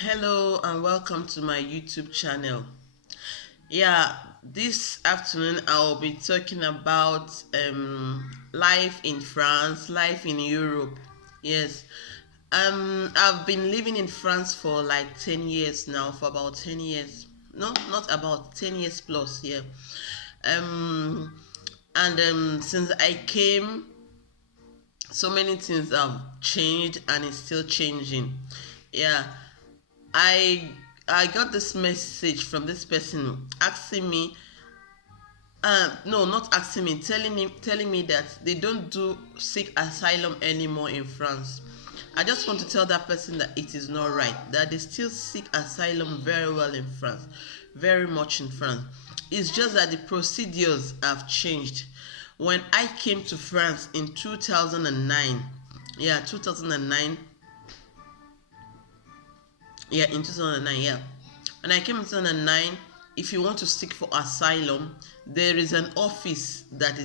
Hello and welcome to my YouTube channel. Yeah, this afternoon I'll be talking about life in France, life in Europe. Yes. I've been living in France for like 10 years now, for about 10 years. No, not about 10 years plus, yeah. Um and since I came, so many things have changed and it's still changing. Yeah. I I got this message from this person asking me, no, not asking me, telling me that they don't do seek asylum anymore in France. I just want to tell that person that it is not right. That they still seek asylum very well in France, very much in France. It's just that the procedures have changed. When I came to France in 2009, yeah, 2009, yeah, in 2009, yeah. When I came in 2009, if you want to seek for asylum, there is an office that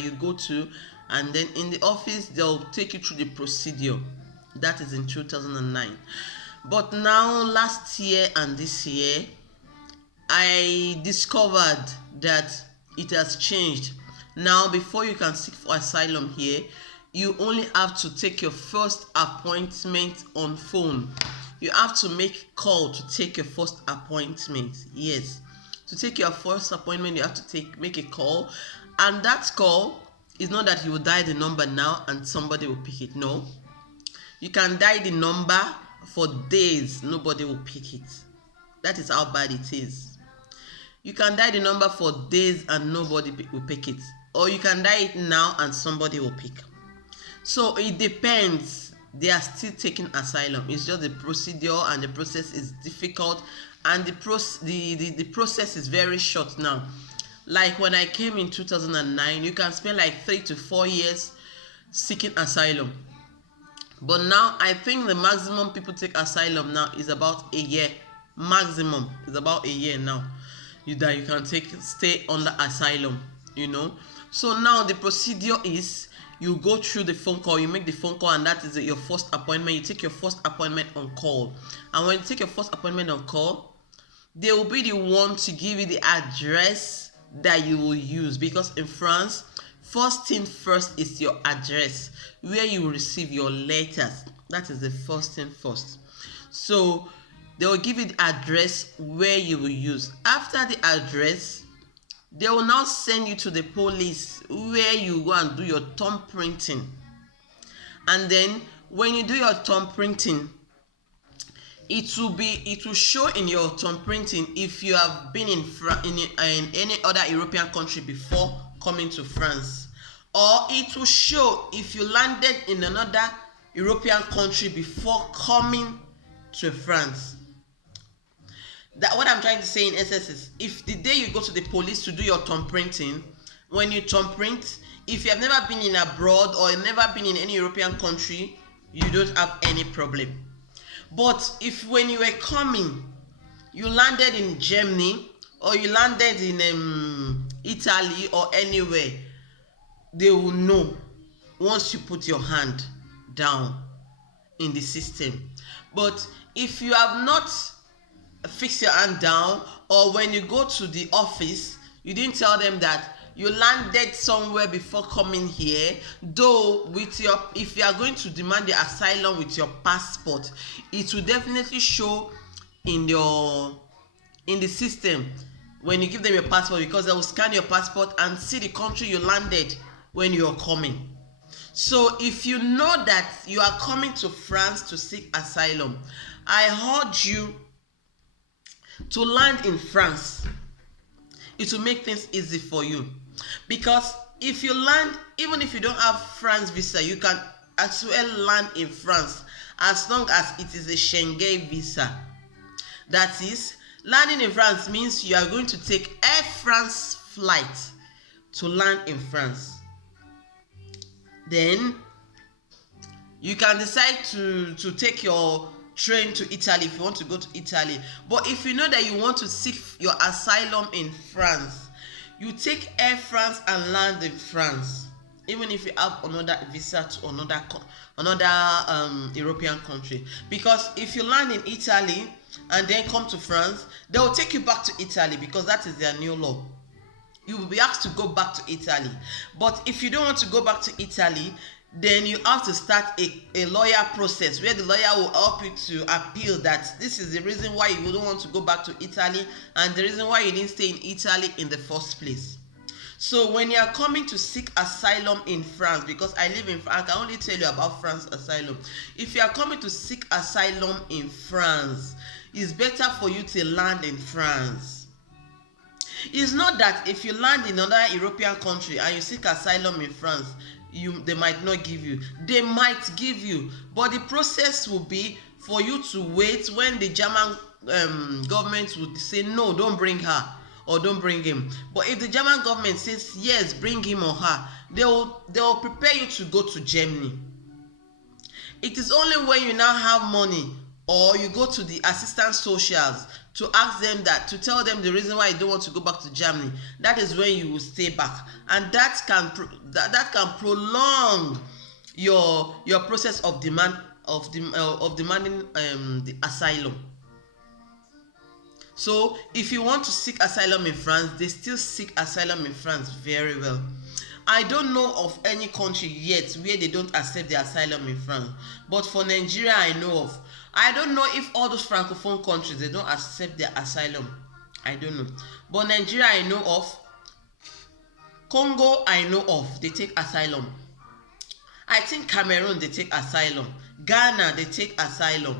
you go to, and then in the office they'll take you through the procedure. That is in 2009. But now, last year and this year, I discovered that it has changed. Now, before you can seek for asylum here, you only have to take your first appointment on phone. You have to make call to take your first appointment. Yes. To take your first appointment, you have to make a call. And that call is not that you will dial the number now and somebody will pick it. No. You can dial the number for days, nobody will pick it. That is how bad it is. You can dial the number for days and nobody will pick it. Or you can dial it now and somebody will pick. So it depends. They are still taking asylum. It's just the procedure and the process is difficult, and the process is very short now. Like when I came in 2009, you can spend like 3 to 4 years seeking asylum. But now I think the maximum people take asylum now is about a year. Maximum is about a year now. That you can stay under asylum, So now the procedure is you go through the phone call, you make the phone call, and that is your first appointment. You take your first appointment on call. And when you take your first appointment on call, they will be the one to give you the address that you will use. Because in France, first thing first is your address, where you will receive your letters. That is the first thing first. So they will give you the address where you will use. After the address, they will now send you to the police where you go and do your thumb printing. And then when you do your thumb printing, it will show in your thumb printing if you have been in any other European country before coming to France, or it will show if you landed in another European country before coming to France. That what I'm trying to say in essence is, if the day you go to the police to do your thumb printing, when you thumb print, if you have never been in abroad or never been in any European country, you don't have any problem. But if when you were coming, you landed in Germany or you landed in Italy or anywhere, they will know once you put your hand down in the system. But if you have not fix your hand down, or when you go to the office you didn't tell them that you landed somewhere before coming here, though if you are going to demand the asylum with your passport, it will definitely show in the system when you give them your passport, because they will scan your passport and see the country you landed when you are coming. So if you know that you are coming to France to seek asylum, I urge you to land in France. It will make things easy for you, because if you land, even if you don't have France visa, you can as well land in France as long as it is a Schengen visa. That is, landing in France means you are going to take Air France flight to land in France. Then you can decide to take your train to Italy if you want to go to Italy. But if you know that you want to seek your asylum in France, you take Air France and land in France. even if you have another visa to another European country. Because if you land in Italy and then come to France, they will take you back to Italy because that is their new law. You will be asked to go back to Italy. But if you don't want to go back to Italy, then you have to start a lawyer process where the lawyer will help you to appeal that this is the reason why you don't want to go back to Italy and the reason why you didn't stay in Italy in the first place. So when you are coming to seek asylum in France, because I live in France, I can only tell you about France asylum. If you are coming to seek asylum in France, it's better for you to land in France. It's not that if you land in another European country and you seek asylum in France, they might not give you. They might give you, but the process will be for you to wait when the German government would say no, don't bring her or don't bring him. But if the German government says yes, bring him or her, they will prepare you to go to Germany. It is only when you now have money or you go to the assistant socials to ask them to tell them the reason why you don't want to go back to Germany, that is when you will stay back, and that can prolong your process of demanding the asylum. So if you want to seek asylum in France, they still seek asylum in France very well. I don't know of any country yet where they don't accept the asylum in France, but for Nigeria I know of. I don't know if all those francophone countries, they don't accept their asylum. I don't know. But Nigeria I know of. Congo I know of. They take asylum. I think Cameroon, they take asylum. Ghana, they take asylum.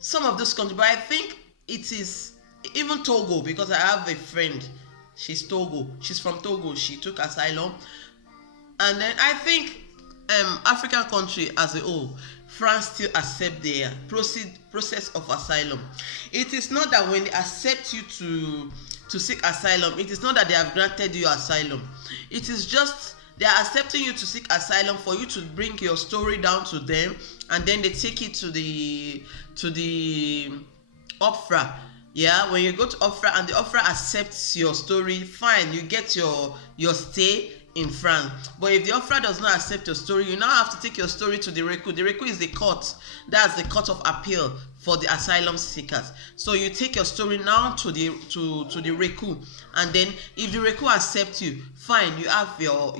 Some of those countries. But I think it is even Togo, because I have a friend. She's from Togo. She took asylum. And then I think African country as a whole, France still accept their process of asylum. It is not that when they accept you to seek asylum, it is not that they have granted you asylum. It is just they are accepting you to seek asylum for you to bring your story down to them, and then they take it to the OFRA. Yeah, when you go to OFRA and the OFRA accepts your story, fine, you get your stay in France. But if the OFRA does not accept your story, you now have to take your story to the RECU. The RECU is the court. That's the court of appeal for the asylum seekers. So you take your story now to the RECU, and then if the RECU accepts you, fine, you have your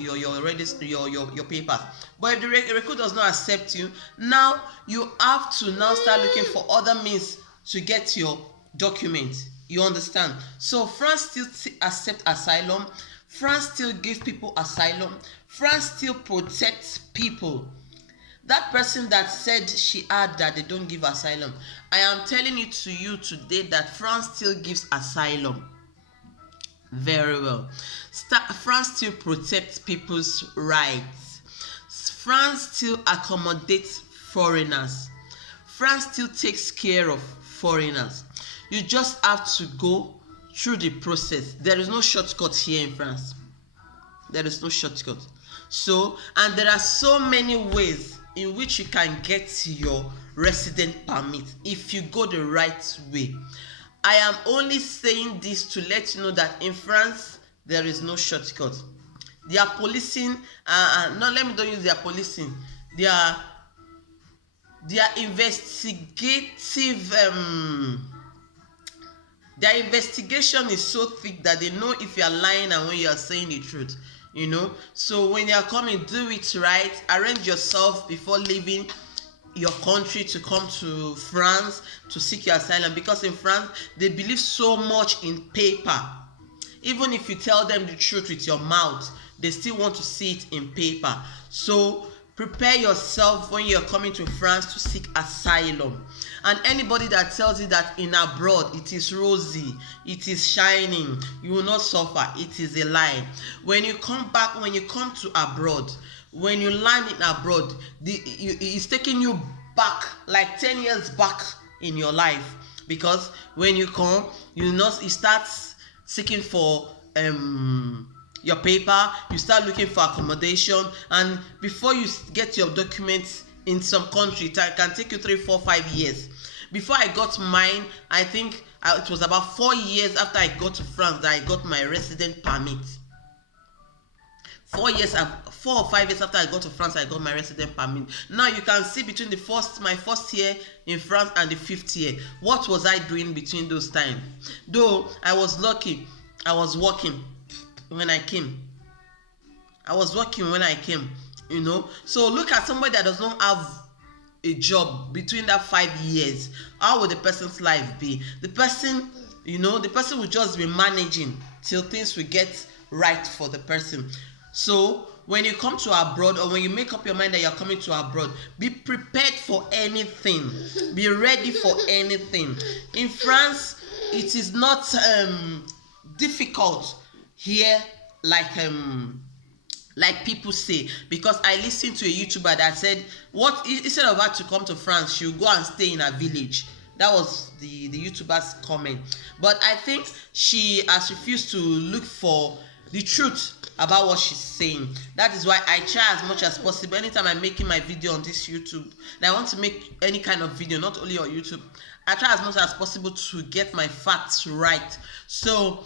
papers. But if the RECU does not accept you, now you have to now start looking for other means to get your document. You understand? So France still accepts asylum. France still gives people asylum. France still protects people. That person that said she had that they don't give asylum, I am telling it to you today that France still gives asylum. Very well. France still protects people's rights. France still accommodates foreigners. France still takes care of foreigners. You just have to go through the process. There is no shortcut here in France. There is no shortcut. So, and there are so many ways in which you can get your resident permit if you go the right way. I am only saying this to let you know that in France there is no shortcut. They are policing. Don't use their policing. Their investigative. Their investigation is so thick that they know if you are lying and when you are saying the truth. You know, so when you are coming, do it right. Arrange yourself before leaving your country to come to France to seek your asylum, because in France they believe so much in paper. Even if you tell them the truth with your mouth, they still want to see it in paper. So prepare yourself when you're coming to France to seek asylum. And anybody that tells you that in abroad it is rosy, it is shining, you will not suffer, it is a lie. When you come back, when you come to abroad, when you land in abroad, it's taking you back like 10 years back in your life. Because when you come, you start seeking for your paper, you start looking for accommodation, and before you get your documents in some country, it can take you 3, 4, 5 years. Before I got mine, I think it was about 4 years after I got to France that I got my resident permit. 4 or 5 years after I got to France, I got my resident permit. Now you can see between my first year in France and the 5th year, what was I doing between those times? Though I was lucky, I was working when I came. You know. So look at somebody that does not have a job between that 5 years. How would the person's life be? The person will just be managing till things will get right for the person. So when you come to abroad, or when you make up your mind that you're coming to abroad, be prepared for anything. Be ready for anything. In France, it is not difficult here like people say, because I listened to a YouTuber that said, what instead of her to come to France, she'll go and stay in a village. That was the YouTuber's comment. But I think she has refused to look for the truth about what she's saying. That is why I try as much as possible, anytime I'm making my video on this YouTube, and I want to make any kind of video, not only on YouTube, I try as much as possible to get my facts right. So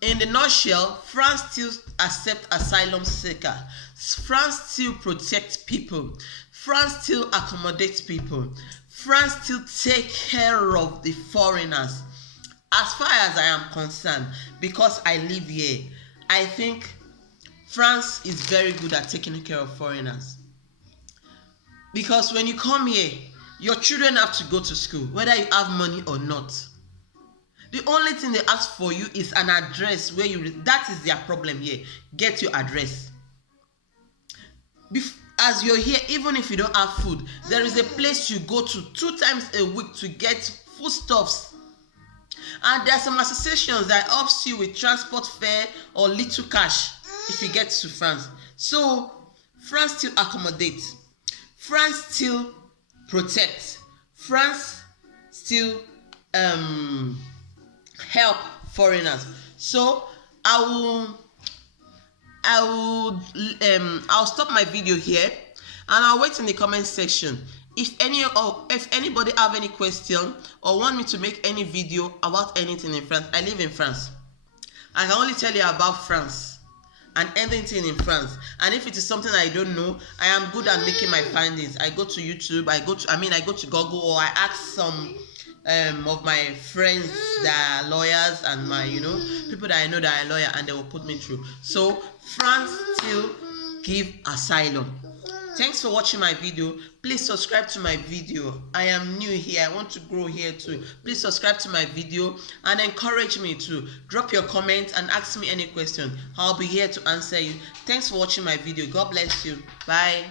in the nutshell, France still accepts asylum seeker. France still protects people. France still accommodates people. France still take care of the foreigners. As far as I am concerned, because I live here, I think France is very good at taking care of foreigners. Because when you come here, your children have to go to school, whether you have money or not. The only thing they ask for you is an address where that is their problem here. Get your address. As you're here, even if you don't have food, there is a place you go to 2 times a week to get foodstuffs. And there are some associations that helps you with transport fare or little cash if you get to France. So France still accommodates. France still protects. France still help foreigners. So I'll stop my video here, and I'll wait in the comment section. If anybody have any question or want me to make any video about anything in France, I live in France. I can only tell you about France and anything in France. And if it is something I don't know, I am good at making my findings. I go to YouTube, I go to Google, or I ask some of my friends that are lawyers, and my people that I know that are lawyers, and they will put me through. So France still give asylum. Thanks for watching my video. Please subscribe to my video. I am new here. I want to grow here too. Please subscribe to my video and encourage me to drop your comments and ask me any question. I'll be here to answer you. Thanks for watching my video. God bless you. Bye.